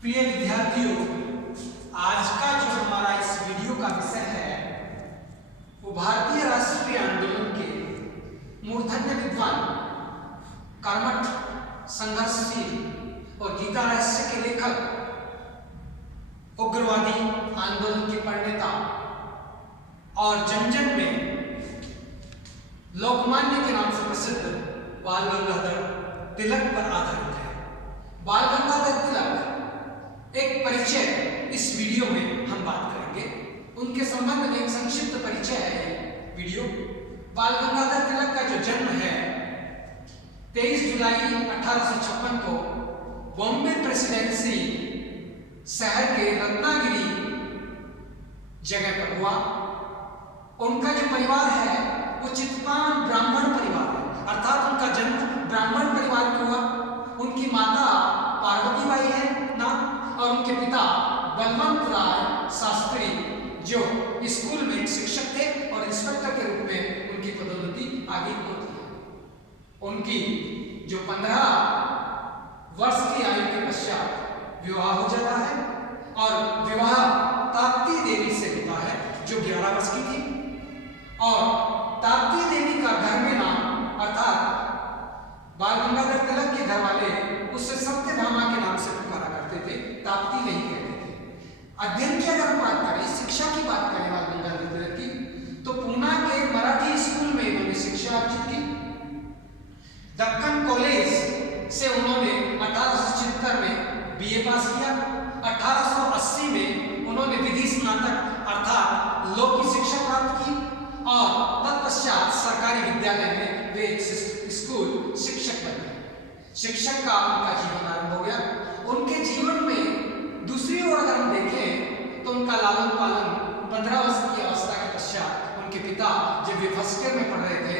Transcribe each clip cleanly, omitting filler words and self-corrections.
प्रिय विद्यार्थियों, आज का जो हमारा इस वीडियो का विषय है वो भारतीय राष्ट्रीय आंदोलन के मूर्धन्य विद्वान, कर्मठ, संघर्षशील और गीता रहस्य के लेखक, उग्रवादी आंदोलन के प्रणेता और जन जन में लोकमान्य के नाम से प्रसिद्ध बाल गंगाधर तिलक पर आधारित है। बाल गंगाधर तिलक एक परिचय इस वीडियो में हम बात करेंगे। उनके संबंध में एक संक्षिप्त परिचय है ये वीडियो। बाल गंगाधर तिलक का जो जन्म है 23 जुलाई 1856 को बॉम्बे प्रेसिडेंसी शहर के रत्नागिरी जगह पर हुआ। उनका जो परिवार है वो चित्पान ब्राह्मण परिवार है, अर्थात उनका जन्म ब्राह्मण परिवार में हुआ। उनकी माता पार्वतीबाई है नाम और उनके पिता बलवंत राय शास्त्री जो स्कूल में शिक्षक थे और इंस्पेक्टर के रूप में उनकी पदोन्नति आगे होती है। उनकी जो 15 वर्ष की आयु के पश्चात विवाह हो जाता है और विवाह ताप्ती देवी से होता है जो 11 वर्ष की थी। और ताप्ती देवी का घर में नाम अर्थात बाल गंगाधर तिलक के घर वाले उससे सत्यभामा के नाम से पुकारा करते थे, ताप्ती नहीं कहते थे। अध्ययन की अगर बात करें, शिक्षा की बात करें बाल गंगाधर तिलक की, तो पूना के मराठी स्कूल में इन्होंने शिक्षा अर्जित की। दक्कन कॉलेज से उन्होंने 1876 में बीए पास किया। 1880 में उन्होंने विधि स्नातक अर्थात लॉ की शिक्षा प्राप्त की और तत्पश्चात सरकारी विद्यालय में वे स्कूल शिक्षक बन गए। शिक्षक का उनका जीवन आरंभ हो गया। उनके जीवन में दूसरी ओर अगर हम देखें तो उनका लालन पालन 15 वर्ष की अवस्था के पश्चात उनके पिता जब वे फर्स्ट ईयर में पढ़ रहे थे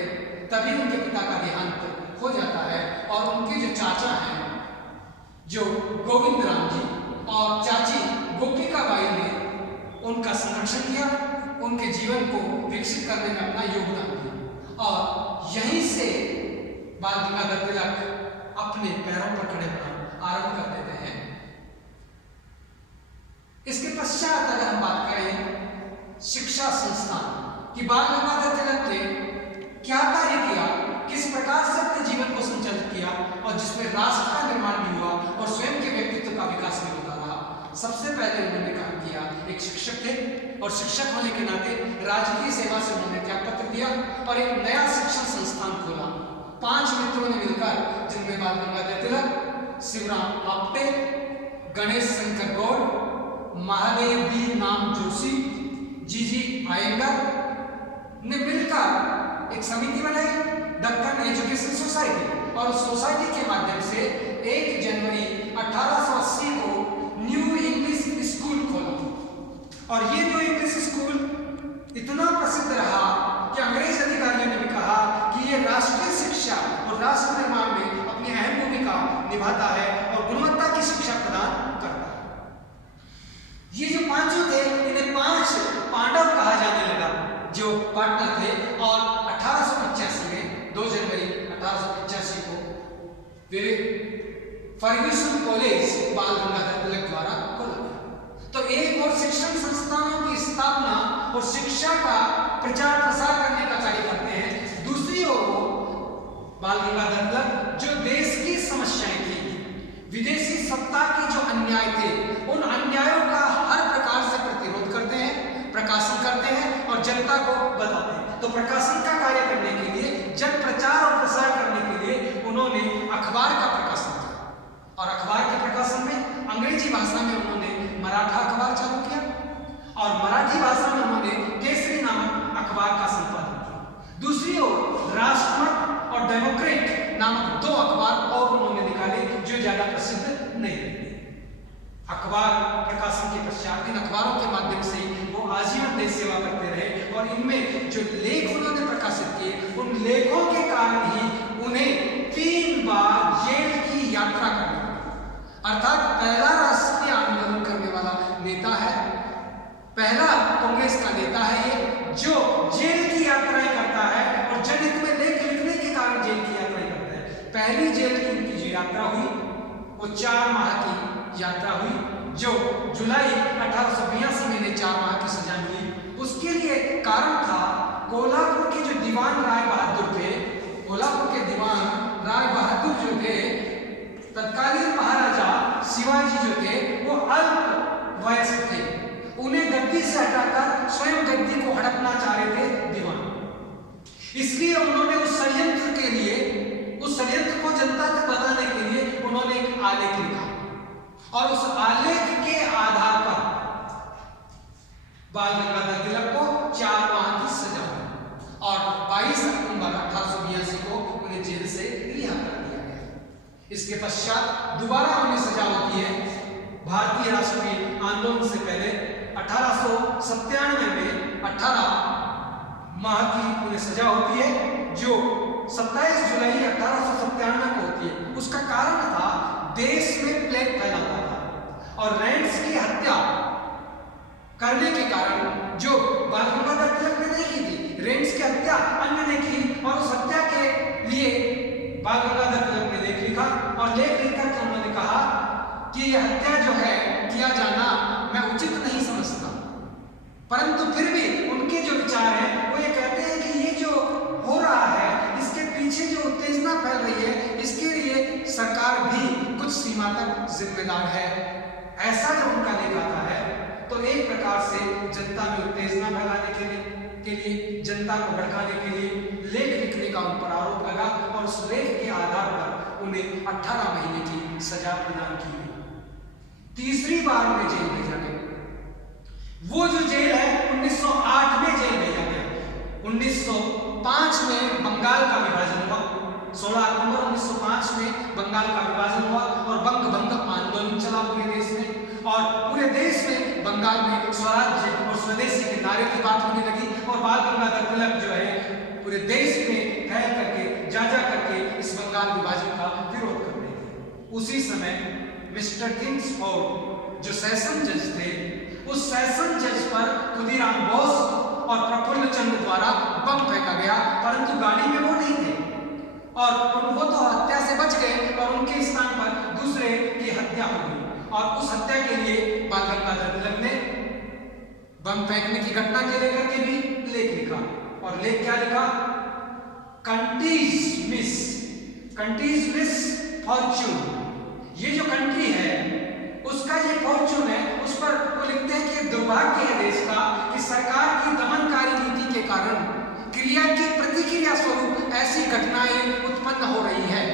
तभी उनके पिता का देहांत हो जाता है और उनके जो चाचा हैं जो गोविंद राम जी और चाची गोपिका बाई ने उनका संरक्षण किया, उनके जीवन को विकसित करने में अपना योगदान दिया और यहीं से बाल गंगाधर तिलक अपने पैरों पर खड़े होना आरंभ कर देते हैं। इसके पश्चात अगर हम बात करें शिक्षा संस्थान कि बाल गंगाधर तिलक ने क्या कार्य किया, किस प्रकार से अपने जीवन को संचालित किया और जिसमें राष्ट्र का निर्माण भी हुआ और स्वयं के व्यक्तित्व का विकास भी होता रहा। सबसे पहले उन्होंने काम किया, एक शिक्षक थे और शिक्षक होने के नाते राजकीय सेवा से उन्होंने त्यागपत्र दिया और एक नया शिक्षण संस्थान खोला। 5 मित्रों ने मिलकर, जिनमें बाल गंगाधर तिलक, शिवराम आपटे, गणेश शंकर गौड़, महादेव बी नाम जोशी, जीजी आयंगर ने मिलकर एक समिति बनाई, दक्कन एजुकेशन सोसाइटी, और उस सोसाइटी के माध्यम से 1 जनवरी 1880 को न्यू इंग्लिश स्कूल खोला। और ये न्यू इंग्लिश स्कूल इतना प्रसिद्ध रहा कि अंग्रेज अधिकारियों ने भी कहा कि ये राष्ट्रीय शिक्षा और राष्ट्र निर्माण में अपनी अहम भूमिका निभाता है और गुणवत्ता की शिक्षा प्रदान करता है। ये जो पांचों थे इन्हें 5 पांडव कहा जाने लगा जो पार्टनर थे और 1885 में 2 जनवरी 1885 को वे फर्ग्यूसन कॉलेज बाल गंगाधर तिलक द्वारा खोला गया। तो एक और शिक्षण संस्थानों की स्थापना और शिक्षा का प्रचार प्रसार करने का कार्य करते हैं, दूसरी ओर बाल गंगाधर तिलक जो देश की समस्याएं थी, विदेशी सत्ता के जो अन्याय थे, उन अन्यायों का हर प्रकार से प्रतिरोध करते हैं, प्रकाशन करते हैं और जनता को बताते हैं। तो प्रकाशन का कार्य करने के लिए, जन प्रचार और प्रसार करने के लिए उन्होंने अखबार का प्रकाशन किया और अखबार के प्रकाशन में अंग्रेजी भाषा में उन्होंने मराठा अखबार चालू किया और मराठी भाषा में उन्होंने केसरी नामक अखबार का संपादन किया। दूसरी ओर राष्ट्रमत और डेमोक्रेट नामक 2 अखबार और उन्होंने निकाले जो ज्यादा प्रसिद्ध नहीं थे। अखबार प्रकाशन के पश्चात इन अखबारों के माध्यम से वो आजीवन देश सेवा करते रहे और इनमें जो लेख उन्होंने प्रकाशित किए उन लेखों के कारण ही उन्हें 3 बार जेल की यात्रा करनी पड़ी। अर्थात पहला राष्ट्रीय आंदोलन करने वाला नेता है, पहला कांग्रेस का नेता है ये जो जेल की यात्राएं करता है और जनहित में लेख लिखने के कारण जेल की यात्राएं करता है। पहली जेल की उनकी जो यात्रा हुई वो 4 माह की यात्रा हुई, जो जुलाई 1882 में 4 माह की सजा मिली। उसके लिए कारण था कोल्हापुर के जो दीवान राय बहादुर थे, कोल्हापुर के दीवान राय बहादुर जो थे, तत्कालीन महाराजा शिवाजी जो थे वो अल्प वयस्क थे, उन्हें गद्दी से हटाकर स्वयं गद्दी को हड़पना चाह रहे थे दीवान। इसलिए उन्होंने उस षड्यंत्र के लिए, उस षड्यंत्र को जनता तक बताने के लिए उन्होंने एक आलेख लिखा और उस आलेख के आधार पर बाल गंगाधर तिलक को 4 माह की सजा हुई और 22 अक्टूबर 1882 को उन्हें जेल से रिहा कर दिया गया। इसके पश्चात दोबारा उन्हें सजा होती है भारतीय राष्ट्रीय आंदोलन से पहले 1897 में 18 माह की उन्हें सजा होती है, जो 27 जुलाई 1897 को होती है। उसका कारण था देश में प्लेग फैला हुआ था और रैंड्स की हत्या करने के कारण, जो बाल गंगाधर तिलक ने नहीं की थी, रैंड्स की हत्या अन्य ने की और उस हत्या के लिए बाल गंगाधर तिलक ने लेख लिखा और लेख लिखकर के उन्होंने कहा कि यह हत्या जो है किया जाना मैं उचित नहीं समझता, परंतु फिर भी उनके जो विचार हैं वो ये कहते हैं कि ये जो हो रहा है इसके पीछे जो उत्तेजना फैल रही है इसके लिए सरकार भी कुछ सीमा तक जिम्मेदार है। ऐसा जब उनका लेख आता है तो एक प्रकार से जनता में उत्तेजना फैलाने के लिए जनता को भड़काने के लिए लेख लिखने का उन पर आरोप लगा और उस लेख के आधार पर उन्हें 18 महीने की सजा प्रदान की गई। तीसरी बार उन्हें जेल भेजा गया। वो जो जेल है 1908 में जेल भेजा गया। 1905 में बंगाल का विभाजन हुआ, 16 अक्टूबर 1905 में बंगाल का विभाजन हुआ और बंग भंग आंदोलन चला पूरे देश में और पूरे देश में बंगाल में स्वराज्य और स्वदेशी के नारे की बात होने लगी और बाल गंगाधर तिलक जो है पूरे देश में फैल करके जा करके इस बंगाल विभाजन का विरोध कर रहे थे। उसी समय मिस्टर किंग्सफोर्ड जो सेशन जज थे, उस सेशन जज पर खुदीराम बोस और प्रफुल्ल चंद्र द्वारा बम फेंका गया, परंतु गाड़ी में वो नहीं थे और वो तो हत्या से बच गए और उनके स्थान पर दूसरे की हत्या हो गई और उस हत्या के लिए बाल गंगाधर तिलक ने बम फेंकने की घटना के लेकर के भी लेख लिखा और लेख क्या लिखा? Countries miss Fortune. ये जो कंट्री है उसका ये फॉर्च्यून है, उस पर वो लिखते हैं कि दुर्भाग्य है देश का कि सरकार की दमनकारी नीति के कारण क्रिया की प्रतिक्रिया स्वरूप ऐसी घटनाएं उत्पन्न हो रही है।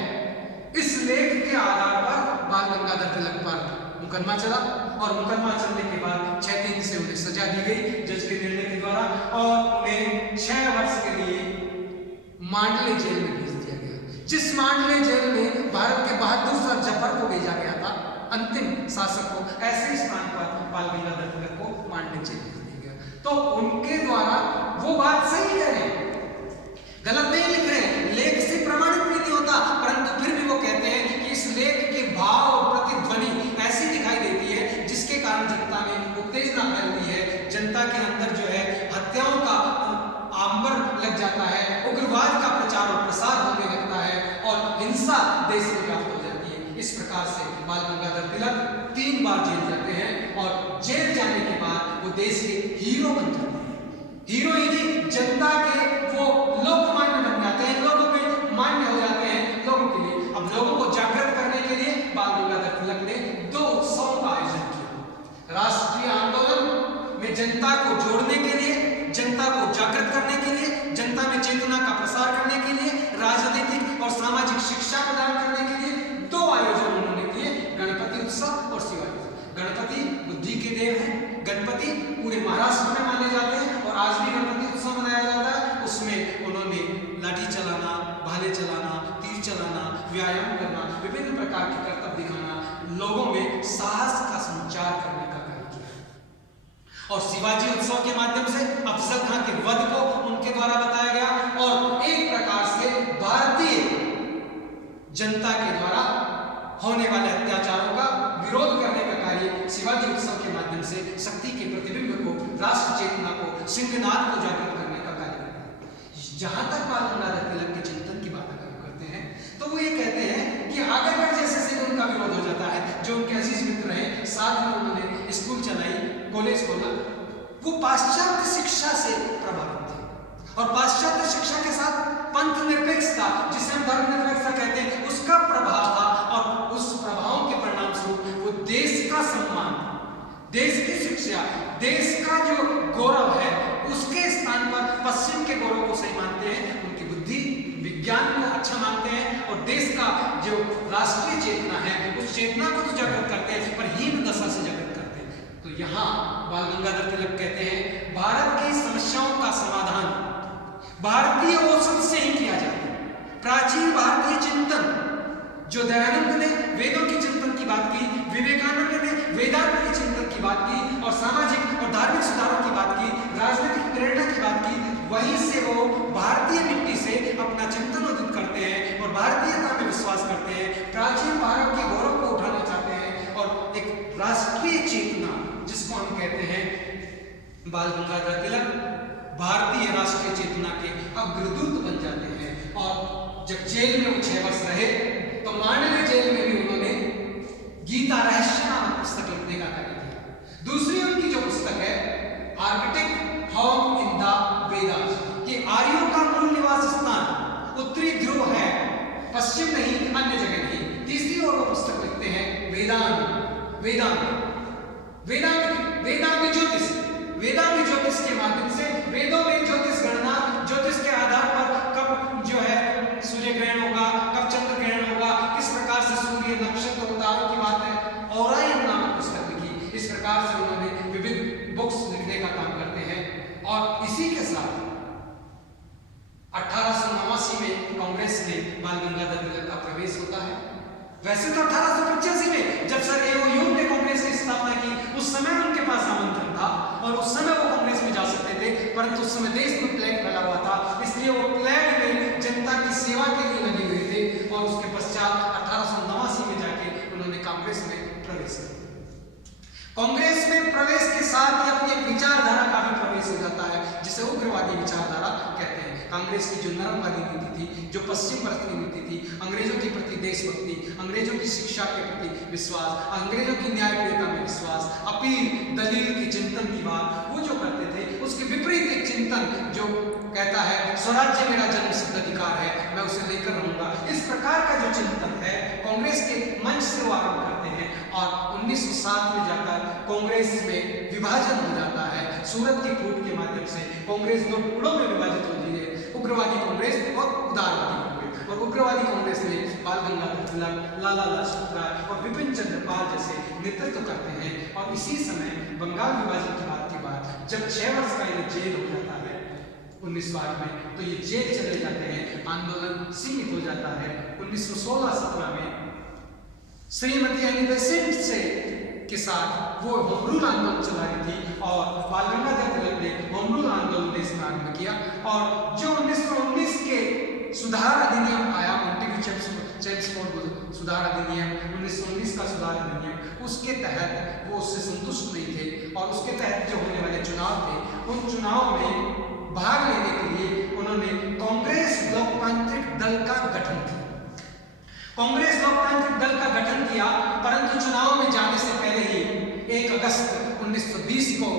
इस लेख के आधार पर बाल गंगाधर तिलक पर मुकदमा चला और मुकदमा चलने के बाद 6 दिन से उन्हें सजा दी गई जज के निर्णय के द्वारा और उन्हें 6 वर्ष के लिए मांडले जेल में भेज दिया गया। जिस मांडले जेल में भारत के बहादुर शाह जफर को भेजा गया था, अंतिम शासक को, ऐसे स्थान पर बाल गंगाधर तिलक को मांडले जेल भेज दिया गया। तो उनके द्वारा वो बात सही कह रहे हैं, गलत नहीं लिख रहे हैं, लेख से प्रमाणित भी नहीं होता, परंतु फिर भी वो कहते हैं कि इस लेख के भाव और प्रतिध्वनि ऐसी दिखाई देती है जिसके कारण जनता में उत्तेजना फैल रही है, जनता के अंदर जो है हत्याओं का आंबर लग जाता है, उग्रवाद का प्रचार और प्रसार होने लगता है और हिंसा देश में व्याप्त हो जाती है। इस प्रकार से बाल गंगाधर तिलक 3 बार जेल जाते हैं और जेल जाने के बाद वो देश के हीरो बन जाते हैं। हीरो ही नहीं, जनता के वो लोकमान्य बन जाते हैं, लोगों में मान्य हो जाते हैं लोगों के लिए। अब लोगों को जागृत करने के लिए बाल गंगाधर तिलक ने 2 उत्सवों का आयोजन किया। राष्ट्रीय आंदोलन में जनता को जोड़ने के लिए, जनता को जागृत करने के लिए, जनता में चेतना का प्रसार करने के लिए, राजनीतिक और सामाजिक शिक्षा प्रदान करने के लिए 2 आयोजन उन्होंने किए, गणपति उत्सव और शिवाजी। गणपति बुद्धि के देव हैं, गणपति पूरे महाराष्ट्र में माने जाते हैं और आज भी गणपति उत्सव मनाया जाता है। उसमें उन्होंने लाठी चलाना, भाले चलाना, तीर चलाना, व्यायाम करना, विभिन्न प्रकार के कर्तव्य दिखाना, लोगों में साहस का संचार करने का कार्य किया। और शिवाजी उत्सव के माध्यम से अफजल खां के वध को उनके द्वारा बताया गया और एक प्रकार से भारतीय जनता के द्वारा होने वाले अत्याचारों का विरोध करने का कार्य शिवाजी उत्सव के माध्यम से शक्ति के प्रतिबिंब को, राष्ट्र चेतना को, सिंहनाद को जागृत करने का कार्य करता है। जहां तक बाल गंगाधर तिलक के चिंतन की बात अगर करते हैं तो वो ये कहते हैं कि आगरकर जैसे से उनका विरोध हो जाता साथ में उन्होंने स्कूल चलाई, कॉलेज खोला। वो पाश्चात्य शिक्षा से प्रभावित थे और पाश्चात्य शिक्षा के साथ पंथ निरपेक्षता, जिसे हम धर्म निरपेक्षता कहते हैं, उसका प्रभाव था और उस प्रभाव के परिणाम स्वरूप वो देश का सम्मान, देश की शिक्षा, देश का जो गौरव है उसके स्थान पर पश्चिम के गौरव को सही मानते हैं, उनकी बुद्धि विज्ञान को अच्छा मानते हैं और देश का जो राष्ट्रीय चेतना है उस चेतना को तो जागृत करते हैं पर हीन दशा से जागृत करते हैं। तो यहाँ बाल गंगाधर तिलक कहते हैं भारत की समस्याओं का समाधान भारतीय औसत से ही किया जाता है। प्राचीन भारतीय चिंतन, जो दयानंद ने वेदों की चिंतन की बात की, विवेकानंद ने वेदांत के चिंतन की बात की और सामाजिक और धार्मिक सुधारों की बात की, राजनीतिक प्रेरणा की बात की, वहीं से वो भारतीय मिट्टी से अपना चिंतन उदित करते हैं और भारतीयता में विश्वास करते हैं, प्राचीन भारत के गौरव को उठाना चाहते हैं और एक राष्ट्रीय चेतना, जिसको हम कहते हैं बाल गंगाधर तिलक भारतीय राष्ट्रीय चेतना के अग्रदूत बन जाते हैं। और जब जेल में वो 6 वर्ष रहे तो मांडले जेल में भी उन्होंने गीता रहस्य नामक पुस्तक लिखने का कार्य किया। दूसरी उनकी जो पुस्तक है architect home in the Vedas, कि आर्यों का मूल निवास स्थान उत्तरी ध्रुव है, पश्चिम नहीं, अन्य जगह नहीं। तीसरी ओर वो पुस्तक लिखते हैं वेदांत, वेदांत ज्योतिष, वेदांत ज्योतिष के माध्यम से वेदों में ज्योतिष गणना, ज्योतिष के आधार पर कब जो है सूर्य ग्रहण होगा, कब चंद्र ग्रहण होगा, किस प्रकार से सूर्य नक्षत्र उतारों की बात है, ओरायन नामक पुस्तक लिखी। इस प्रकार से उन्होंने विविध बुक्स लिखने का काम करते हैं। और इसी के साथ 1889 में कांग्रेस में बाल गंगाधर तिलक का प्रवेश होता है। वैसे तो 1885 में जब सर ए.ओ. ह्यूम ने कांग्रेस की स्थापना की, उस समय उनके पास आमंत्रण था और उस समय वो कांग्रेस में जा सकते थे, परंतु उस समय देश में प्लेग फैला हुआ था, इसलिए वो प्लेग में जनता की सेवा के लिए लगे हुए थे और उसके पश्चात 1889 में जाके उन्होंने कांग्रेस में प्रवेश किया। कांग्रेस में प्रवेश के साथ ही अपनी एक विचारधारा का भी प्रवेश हो जाता है, जिसे उग्रवादी विचारधारा कहते हैं। कांग्रेस की जो नरमवादी नीति थी, जो पश्चिम परत नीति थी, अंग्रेजों के प्रति देशभक्ति, अंग्रेजों की शिक्षा के प्रति विश्वास, अंग्रेजों की न्यायप्रियता में विश्वास, अपील दलील की चिंतन की बात वो जो करते थे, उसके विपरीत एक चिंतन जो कहता है स्वराज्य मेरा जन्मसिद्ध अधिकार है, मैं उसे लेकर रहूंगा, इस प्रकार का जो चिंतन है कांग्रेस के मंच से वो आरंभ करते हैं। और 1907 में जाकर कांग्रेस में विभाजन हो जाता है, सूरत की फूट के माध्यम से कांग्रेस 2 टुकड़ों में विभाजित होती है, उग्रवादी कांग्रेस और उदारवादी कांग्रेस। और उग्रवादी कांग्रेस में बाल गंगाधर तिलक, लाला लाजपत राय और विपिन चंद्र पाल जैसे नेतृत्व करते हैं। और इसी समय बंगाल विभाजन के बाद जब 6 वर्ष का ये जेल हो जाता है 1908 में, तो ये जेल चले जाते हैं, आंदोलन सीमित हो जाता है। 1916-17 में श्रीमती एनी बेसेंट से के साथ वो होम रूल आंदोलन चला रही थी और बाल गंगाधर तिलक ने होम रूल आंदोलन देश में आरंभ किया। और जो 1919 के सुधार अधिनियम आया, चेम्सफोर्ड सुधार अधिनियम, 1919 का सुधार अधिनियम, उसके तहत वो उससे संतुष्ट नहीं थे और उसके तहत जो होने वाले चुनाव थे, उन चुनाव में भाग लेने के लिए उन्होंने कांग्रेस लोकतांत्रिक दल का गठन किया। कांग्रेस लोकतांत्रिक दल का गठन किया, परंतु चुनाव में जाने से पहले ही 1 अगस्त 1920 को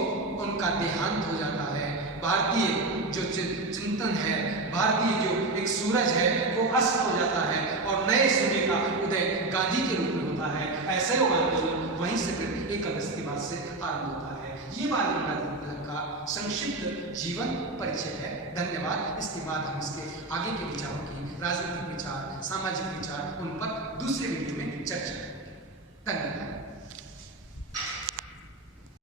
उनका देहांत हो जाता है। भारतीय जो चिंतन है, भारतीय जो एक सूरज है, वो अस्त हो जाता है और नए सूर्य का उदय गांधी के रूप में होता है। ऐसे लोग आंदोलन वहीं से फिर 1 अगस्त के बाद से आरंभ होता है। ये बाल गंगाधर तिलक का संक्षिप्त जीवन परिचय है। धन्यवाद। इसके बाद हम इसके आगे के विचारों की, राजनीतिक विचार, सामाजिक विचार, उन पर दूसरे वीडियो में चर्चा